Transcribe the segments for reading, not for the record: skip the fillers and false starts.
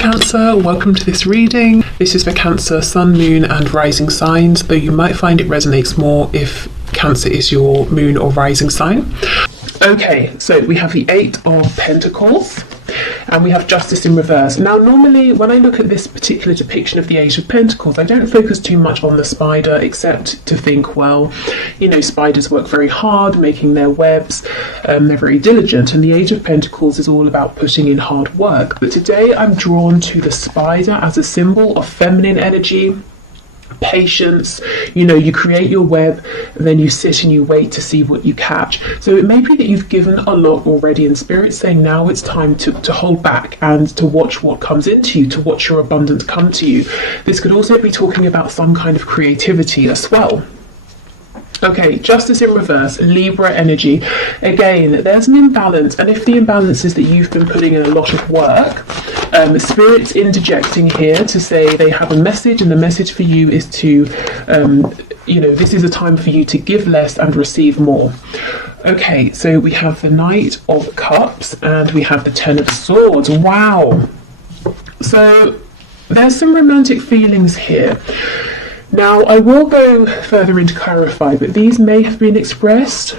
Cancer, welcome to this reading. This is for Cancer, Sun, Moon and Rising signs, though you might find it resonates more if Cancer is your moon or rising sign. Okay, so we have the Eight of Pentacles and we have Justice in reverse. Now normally when I look at this particular depiction of the Eight of Pentacles, I don't focus too much on the spider except to think, well, you know, spiders work very hard making their webs, they're very diligent, and the Eight of Pentacles is all about putting in hard work. But today I'm drawn to the spider as a symbol of feminine energy, patience. You know, you create your web, then you sit and you wait to see what you catch. So it may be that you've given a lot already and Spirit's saying now it's time to hold back and to watch what comes into you, to watch your abundance come to you. This could also be talking about some kind of creativity as well. Okay, Justice in reverse, Libra energy. Again, there's an imbalance, and if the imbalance is that you've been putting in a lot of work, Spirit's interjecting here to say they have a message, and the message for you is to, you know, this is a time for you to give less and receive more. Okay, so we have the Knight of Cups and we have the Ten of Swords. Wow. So there's some romantic feelings here. Now, I will go further in to clarify, but these may have been expressed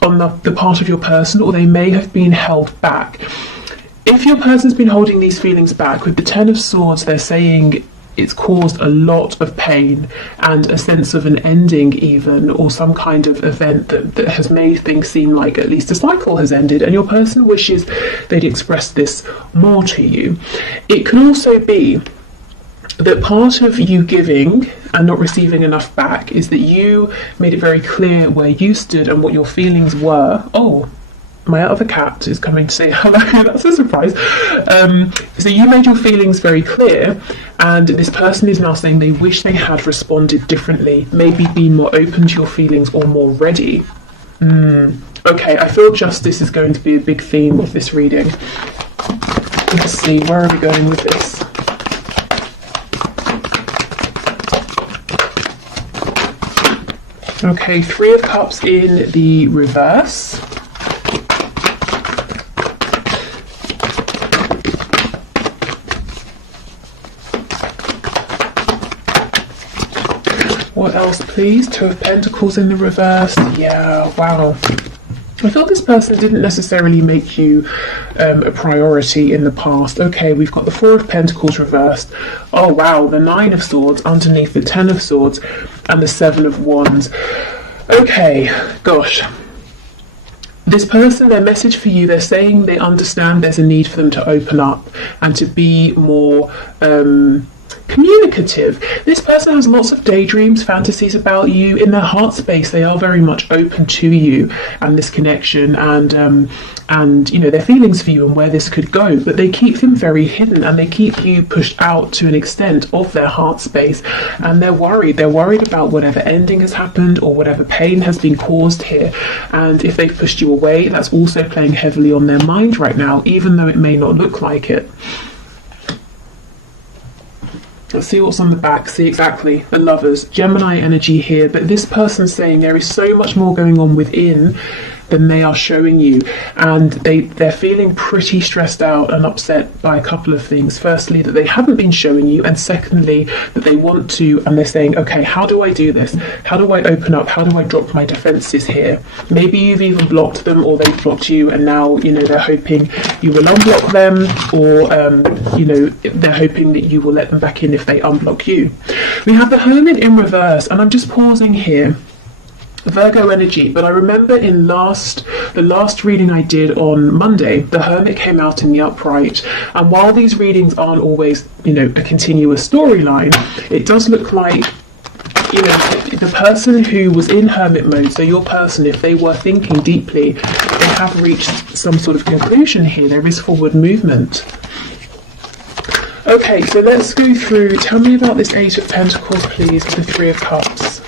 on the part of your person, or they may have been held back. If your person's been holding these feelings back, with the Ten of Swords, they're saying it's caused a lot of pain and a sense of an ending even, or some kind of event that has made things seem like at least a cycle has ended, and your person wishes they'd express this more to you. It can also be that part of you giving and not receiving enough back is that you made it very clear where you stood and what your feelings were. Oh, my other cat is coming to say hello. That's a surprise. So you made your feelings very clear, and this person is now saying they wish they had responded differently, maybe been more open to your feelings or more ready. Okay, I feel justice is going to be a big theme of this reading. Let's see, where are we going with this? Okay, Three of Cups in the reverse. What else, please? Two of Pentacles in the reverse. Yeah, wow. I thought this person didn't necessarily make you a priority in the past. Okay, we've got the Four of Pentacles reversed. Oh wow, the Nine of Swords underneath the Ten of Swords and the Seven of Wands. Okay, gosh. This person, their message for you, they're saying they understand there's a need for them to open up and to be more communicative. This person has lots of daydreams, fantasies about you. In their heart space, they are very much open to you and this connection and you know, their feelings for you and where this could go, but they keep them very hidden and they keep you pushed out to an extent of their heart space, and they're worried about whatever ending has happened or whatever pain has been caused here. And if they've pushed you away, that's also playing heavily on their mind right now, even though it may not look like it. Let's see what's on the back. See, exactly, the Lovers, Gemini energy here, but this person's saying there is so much more going on within than they are showing you, and they're feeling pretty stressed out and upset by a couple of things. Firstly, that they haven't been showing you, and secondly, that they want to, and they're saying, okay, how do I do this? How do I open up? How do I drop my defenses here? Maybe you've even blocked them, or they've blocked you, and now, you know, they're hoping you will unblock them, or you know, they're hoping that you will let them back in if they unblock you. We have the Hermit in reverse, and I'm just pausing here. Virgo energy, but I remember in the last reading I did on Monday, the Hermit came out in the upright, and while these readings aren't always, you know, a continuous storyline, it does look like, you know, the person who was in Hermit mode, so your person, if they were thinking deeply, they have reached some sort of conclusion here. There is forward movement. Okay, so let's go through. Tell me about this Eight of Pentacles, please, with the Three of Cups.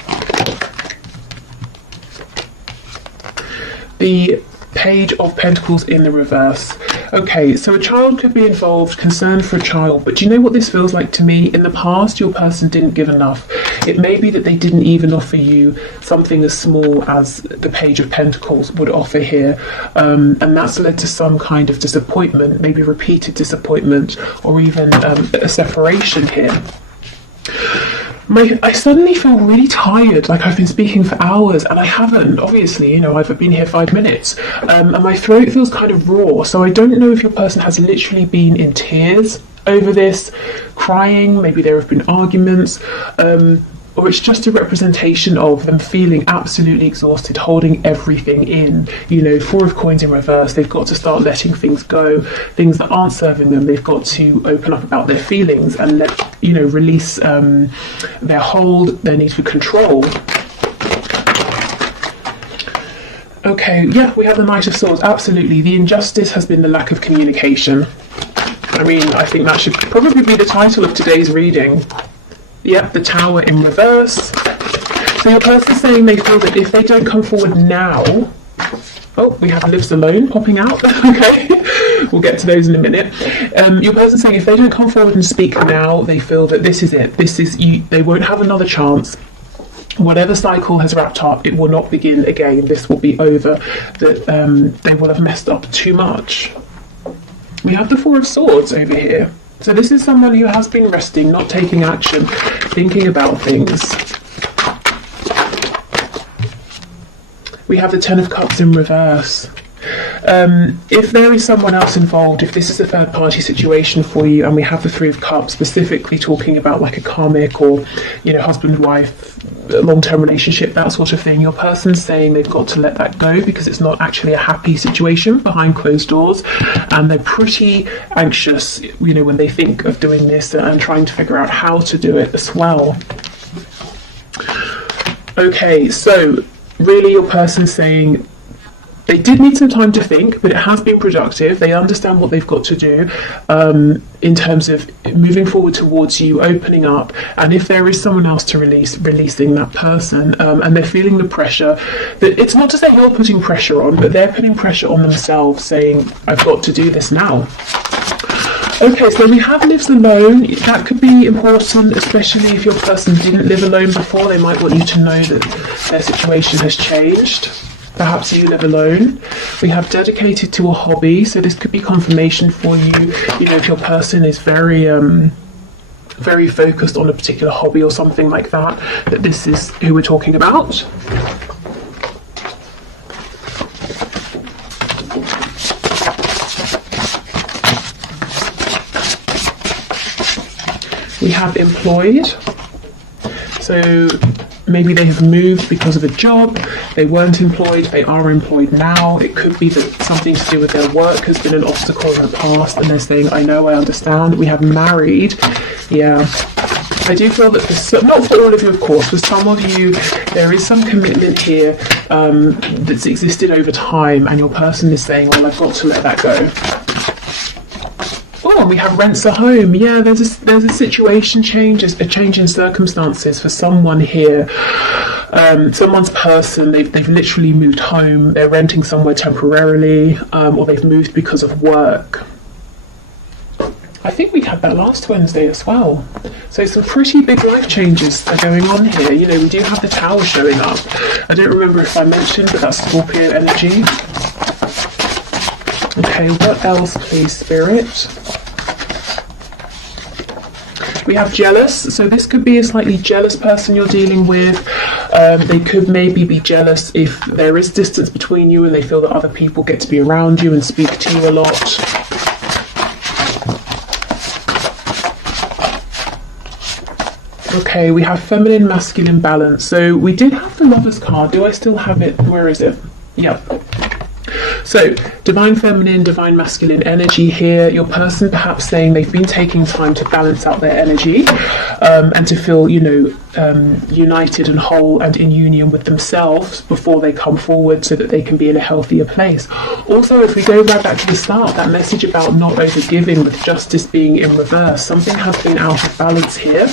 The Page of Pentacles in the reverse. Okay, so a child could be involved, concern for a child, but do you know what this feels like to me? In the past, your person didn't give enough. It may be that they didn't even offer you something as small as the Page of Pentacles would offer here, and that's led to some kind of disappointment, maybe repeated disappointment, or even a separation here. I suddenly feel really tired, like I've been speaking for hours, and I haven't, obviously, you know, I've been here 5 minutes, and my throat feels kind of raw, so I don't know if your person has literally been in tears over this, crying, maybe there have been arguments, or it's just a representation of them feeling absolutely exhausted, holding everything in. You know, 4 of Coins in reverse, they've got to start letting things go, things that aren't serving them. They've got to open up about their feelings and let, you know, release their hold, their need for control. Okay, yeah, we have the Knight of Swords, absolutely. The injustice has been the lack of communication. I mean, I think that should probably be the title of today's reading. Yep, the Tower in reverse. So your person's saying they feel that if they don't come forward now... Oh, we have Lives Alone popping out. Okay, we'll get to those in a minute. Your person's saying if they don't come forward and speak now, they feel that this is it. This is you. They won't have another chance. Whatever cycle has wrapped up, it will not begin again. This will be over. That they will have messed up too much. We have the Four of Swords over here. So this is someone who has been resting, not taking action, thinking about things. We have the Ten of Cups in reverse. If there is someone else involved, if this is a third party situation for you, and we have the Three of Cups specifically talking about like a karmic or, you know, husband, wife, long-term relationship, that sort of thing, your person's saying they've got to let that go because it's not actually a happy situation behind closed doors, and they're pretty anxious, you know, when they think of doing this and trying to figure out how to do it as well. Okay, so really your person's saying they did need some time to think, but it has been productive. They understand what they've got to do in terms of moving forward towards you, opening up, and if there is someone else to releasing that person, and they're feeling the pressure. That it's not to say you're putting pressure on, but they're putting pressure on themselves, saying, I've got to do this now. Okay, so we have Lives Alone. That could be important, especially if your person didn't live alone before. They might want you to know that their situation has changed. Perhaps you live alone. We have Dedicated to a hobby, so this could be confirmation for you. You know, if your person is very very focused on a particular hobby or something like that, that this is who we're talking about. We have Employed. So maybe they have moved because of a job, they weren't employed, they are employed now. It could be that something to do with their work has been an obstacle in the past and they're saying, I know, I understand. We have Married. Yeah, I do feel that not for all of you, of course, for some of you, there is some commitment here that's existed over time, and your person is saying, well, I've got to let that go. Oh, and we have Rents a Home. Yeah, there's a situation change, a change in circumstances for someone here. Someone's person, they've literally moved home, they're renting somewhere temporarily, or they've moved because of work. I think we had that last Wednesday as well. So some pretty big life changes are going on here. You know, we do have the Tower showing up. I don't remember if I mentioned, but that's Scorpio energy. Okay, what else, please, Spirit? We have Jealous. So this could be a slightly jealous person you're dealing with. They could maybe be jealous if there is distance between you and they feel that other people get to be around you and speak to you a lot. Okay, we have Feminine, Masculine balance. So we did have the Lovers card. Do I still have it? Where is it? Yep. So, Divine Feminine, Divine Masculine energy here. Your person perhaps saying they've been taking time to balance out their energy and to feel, you know, united and whole and in union with themselves before they come forward, so that they can be in a healthier place. Also, if we go right back to the start, that message about not overgiving, with justice being in reverse, something has been out of balance here,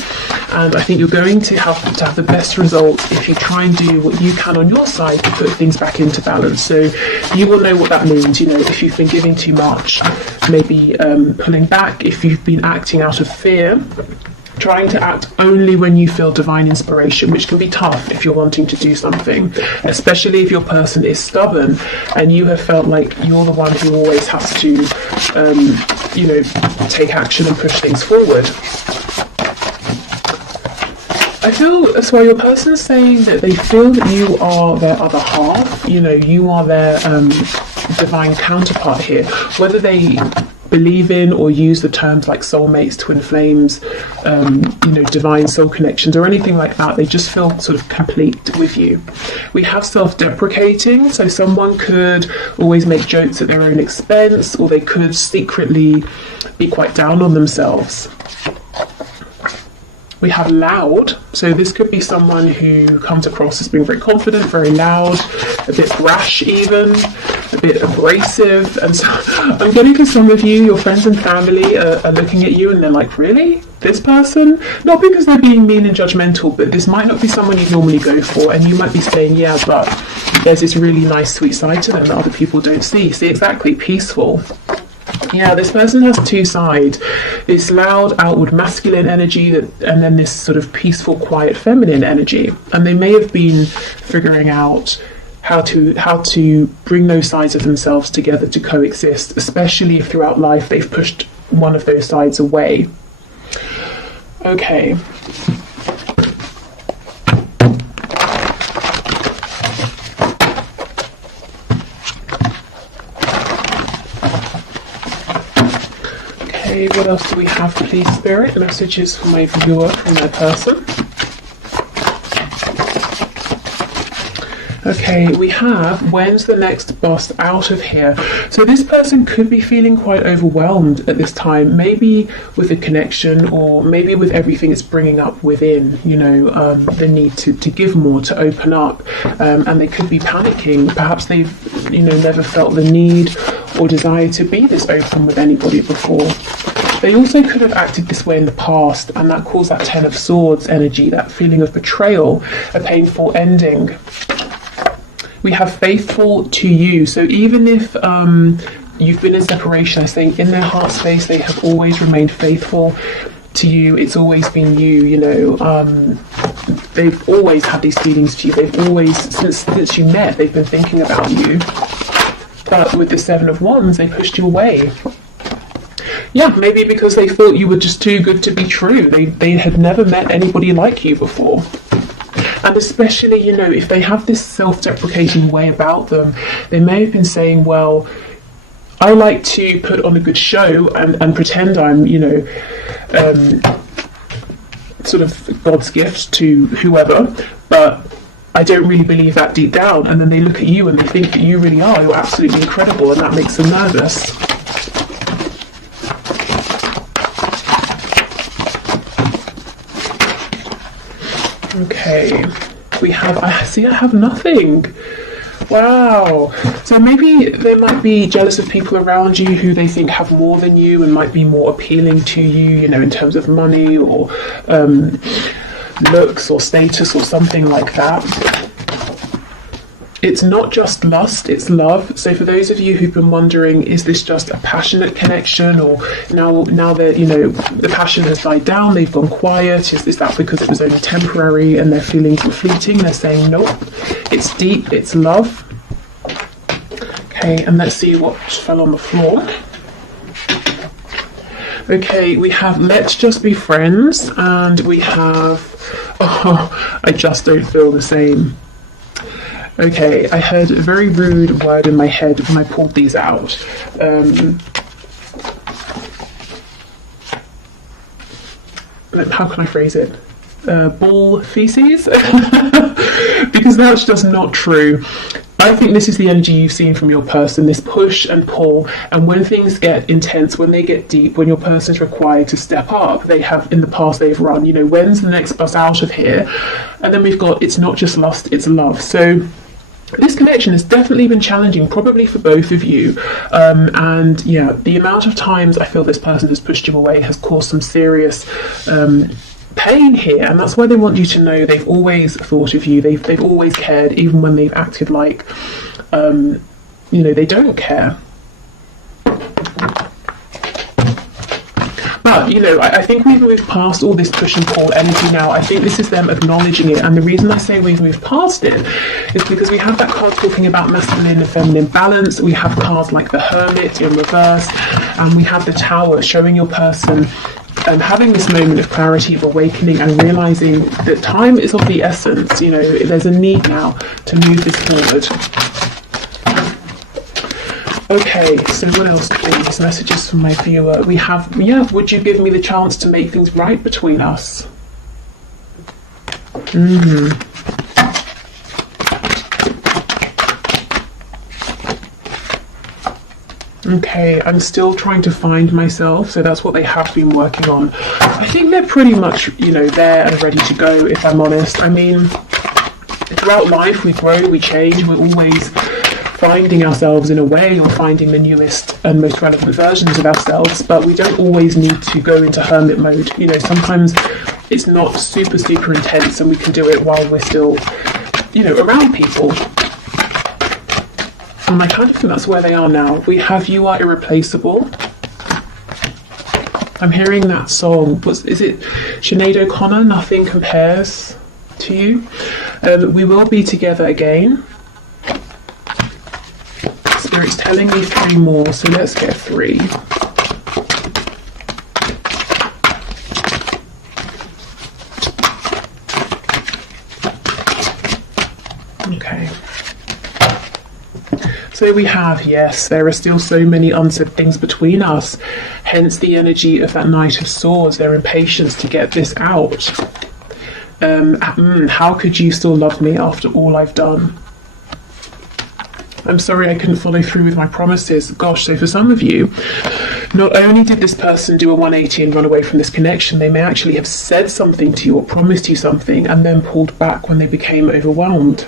and I think you're going to have the best results if you try and do what you can on your side to put things back into balance. So you will know what that means. If you've been giving too much, maybe pulling back. If you've been acting out of fear, trying to act only when you feel divine inspiration, which can be tough if you're wanting to do something, especially if your person is stubborn and you have felt like you're the one who always has to, take action and push things forward. I feel as well your person is saying that they feel that you are their other half, you are their divine counterpart here, whether they believe in or use the terms like soulmates, twin flames, divine soul connections or anything like that. They just feel sort of complete with you. We have self-deprecating, so someone could always make jokes at their own expense, or they could secretly be quite down on themselves. We have loud, so this could be someone who comes across as being very confident, very loud, a bit brash even, a bit abrasive. And so I'm getting to some of you, your friends and family are looking at you and they're like, really? This person? Not because they're being mean and judgmental, but this might not be someone you'd normally go for, and you might be saying, yeah, but there's this really nice sweet side to them that other people don't see. See, exactly, peaceful. Yeah, this person has two sides. This loud, outward masculine energy, and then this sort of peaceful, quiet, feminine energy. And they may have been figuring out how to bring those sides of themselves together to coexist, especially if throughout life they've pushed one of those sides away. Okay. What else do we have, please, Spirit? Messages for my viewer from their person. Okay, we have, when's the next bus out of here? So this person could be feeling quite overwhelmed at this time, maybe with a connection or maybe with everything it's bringing up within, the need to give more, to open up, and they could be panicking. Perhaps they've, never felt the need or desire to be this open with anybody before. They also could have acted this way in the past, and that caused that Ten of Swords energy, that feeling of betrayal, a painful ending. We have faithful to you. So even if you've been in separation, I think in their heart space they have always remained faithful to you. It's always been you, they've always had these feelings for you. They've always, since you met, they've been thinking about you. But with the Seven of Wands, they pushed you away. Yeah, maybe because they thought you were just too good to be true. They had never met anybody like you before. And especially, if they have this self-deprecating way about them, they may have been saying, well, I like to put on a good show and pretend I'm, sort of God's gift to whoever, but I don't really believe that deep down. And then they look at you and they think that you really are. You're absolutely incredible, and that makes them nervous. Okay, I have nothing. Wow. So maybe they might be jealous of people around you who they think have more than you and might be more appealing to you, in terms of money or looks or status or something like that. It's not just lust, it's love. So for those of you who've been wondering, is this just a passionate connection, or now that the passion has died down, they've gone quiet, is that because it was only temporary and their feelings were fleeting? They're saying nope, it's deep, it's love. Okay, and let's see what fell on the floor. Okay, we have let's just be friends, and we have I just don't feel the same. Okay, I heard a very rude word in my head when I pulled these out. How can I phrase it? Bull feces? Because that's just not true. I think this is the energy you've seen from your person, this push and pull. And when things get intense, when they get deep, when your person is required to step up, they have, in the past, they've run, you know, when's the next bus out of here? And then we've got, it's not just lust, it's love. So this connection has definitely been challenging, probably for both of you. And yeah, the amount of times I feel this person has pushed you away has caused some serious pain here, and that's why they want you to know they've always thought of you, they've always cared, even when they've acted like you know, they don't care. But, you know, I think we've moved past all this push and pull energy now. I think this is them acknowledging it. And the reason I say we've moved past it is because we have that card talking about masculine and feminine balance. We have cards like the Hermit in reverse. And we have the Tower showing your person having this moment of clarity, of awakening, and realizing that time is of the essence. You know, there's a need now to move this forward. Okay, so what else, please? Messages from my viewer. We have, yeah, would you give me the chance to make things right between us? Okay, I'm still trying to find myself, so that's what they have been working on. I think they're pretty much, you know, there and ready to go, if I'm honest. I mean, throughout life, we grow, we change, we're always finding ourselves in a way, or finding the newest and most relevant versions of ourselves, but we don't always need to go into hermit mode. You know, sometimes it's not super intense, and we can do it while we're still, you know, around people. And I kind of think that's where they are now. We have You Are Irreplaceable. I'm hearing that song. Is it Sinead O'Connor? Nothing Compares to You. We Will Be Together Again. Spirit's telling me 3 more, so let's get 3. Okay. So we have, yes, there are still so many unsaid things between us, hence the energy of that Knight of Swords, their impatience to get this out. How could you still love me after all I've done? I'm sorry I couldn't follow through with my promises. Gosh, so for some of you, not only did this person do a 180 and run away from this connection, they may actually have said something to you or promised you something and then pulled back when they became overwhelmed.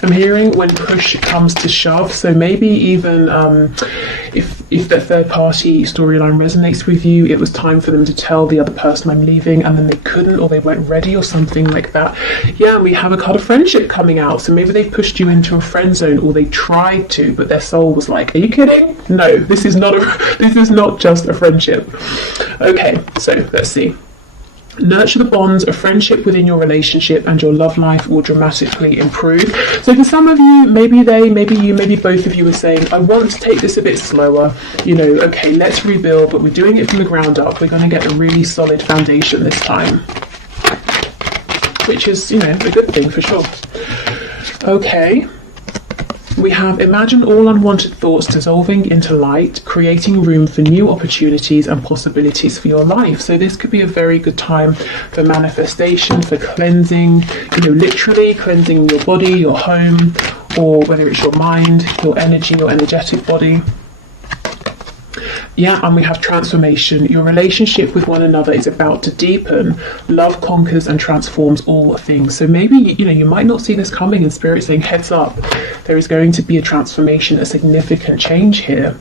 I'm hearing when push comes to shove, so maybe even if the third party storyline resonates with you, it was time for them to tell the other person I'm leaving, and then they couldn't, or they weren't ready, or something like that. Yeah, and we have a card of friendship coming out, so maybe they pushed you into a friend zone, or they tried to, but their soul was like, are you kidding? No, this is not just a friendship. Okay, so let's see. Nurture the bonds of friendship within your relationship, and your love life will dramatically improve. So for some of you, maybe you, maybe both of you are saying, I want to take this a bit slower. You know, okay, let's rebuild, but we're doing it from the ground up. We're going to get a really solid foundation this time. Which is, you know, a good thing for sure. Okay. We have imagine all unwanted thoughts dissolving into light, creating room for new opportunities and possibilities for your life. So this could be a very good time for manifestation, for cleansing, you know, literally cleansing your body, your home, or whether it's your mind, your energy, your energetic body. Yeah, and we have transformation. Your relationship with one another is about to deepen. Love conquers and transforms all things. So maybe, you know, you might not see this coming, and Spirit saying, heads up, there is going to be a transformation, a significant change here.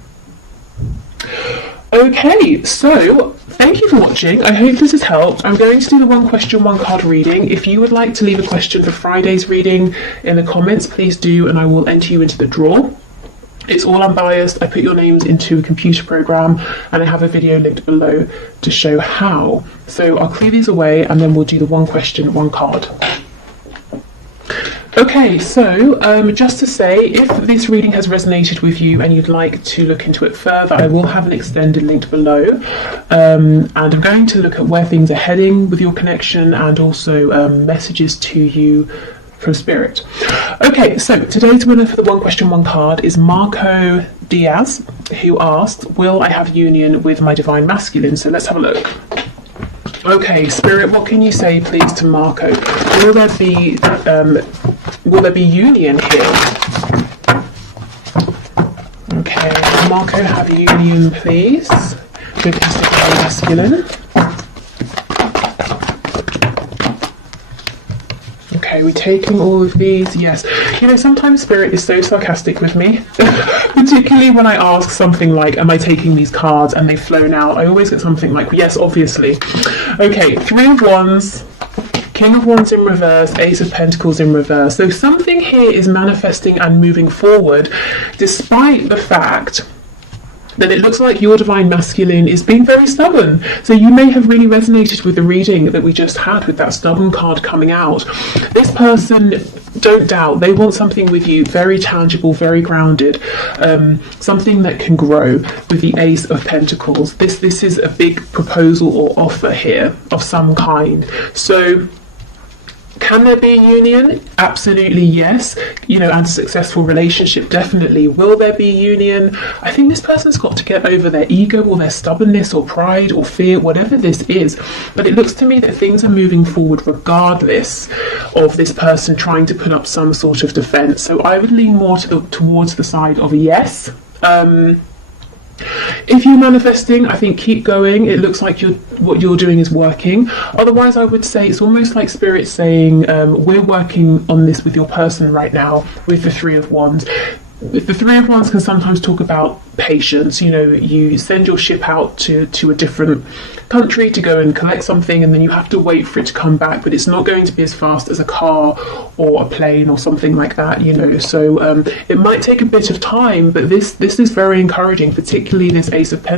Okay, so thank you for watching. I hope this has helped. I'm going to do the 1 question, 1 card reading. If you would like to leave a question for Friday's reading in the comments, please do, and I will enter you into the draw. It's all unbiased. I put your names into a computer program, and I have a video linked below to show how. So I'll clear these away, and then we'll do the 1 question, 1 card. Okay, so just to say, if this reading has resonated with you and you'd like to look into it further, I will have an extended link below, and I'm going to look at where things are heading with your connection, and also messages to you from Spirit. Okay, so today's winner for the 1 question, 1 card is Marco Diaz, who asked, will I have union with my divine masculine? So let's have a look. Okay, Spirit, what can you say, please, to Marco? Will there be union here? Okay, Marco, have union, please, with his divine masculine. Okay, we're taking all of these. Yes. You know, sometimes Spirit is so sarcastic with me, particularly when I ask something like, am I taking these cards? And they've flown out. I always get something like, yes, obviously. Okay, 3 of Wands, King of Wands in reverse, Ace of Pentacles in reverse. So something here is manifesting and moving forward, despite the fact that it looks like your divine masculine is being very stubborn. So you may have really resonated with the reading that we just had with that stubborn card coming out. This person, don't doubt, they want something with you very tangible, very grounded, something that can grow with the Ace of Pentacles. This is a big proposal or offer here of some kind. So can there be a union? Absolutely, yes. You know, and a successful relationship, definitely. Will there be a union? I think this person's got to get over their ego or their stubbornness or pride or fear, whatever this is. But it looks to me that things are moving forward regardless of this person trying to put up some sort of defense. So I would lean more towards the side of a yes. If you're manifesting, I think keep going. It looks like what you're doing is working. Otherwise, I would say it's almost like Spirit saying, we're working on this with your person right now with the 3 of Wands. The 3 of Wands can sometimes talk about patience. You know, you send your ship out to a different country to go and collect something, and then you have to wait for it to come back, but it's not going to be as fast as a car or a plane or something like that, you know. So it might take a bit of time, but this is very encouraging, particularly this Ace of Pentacles.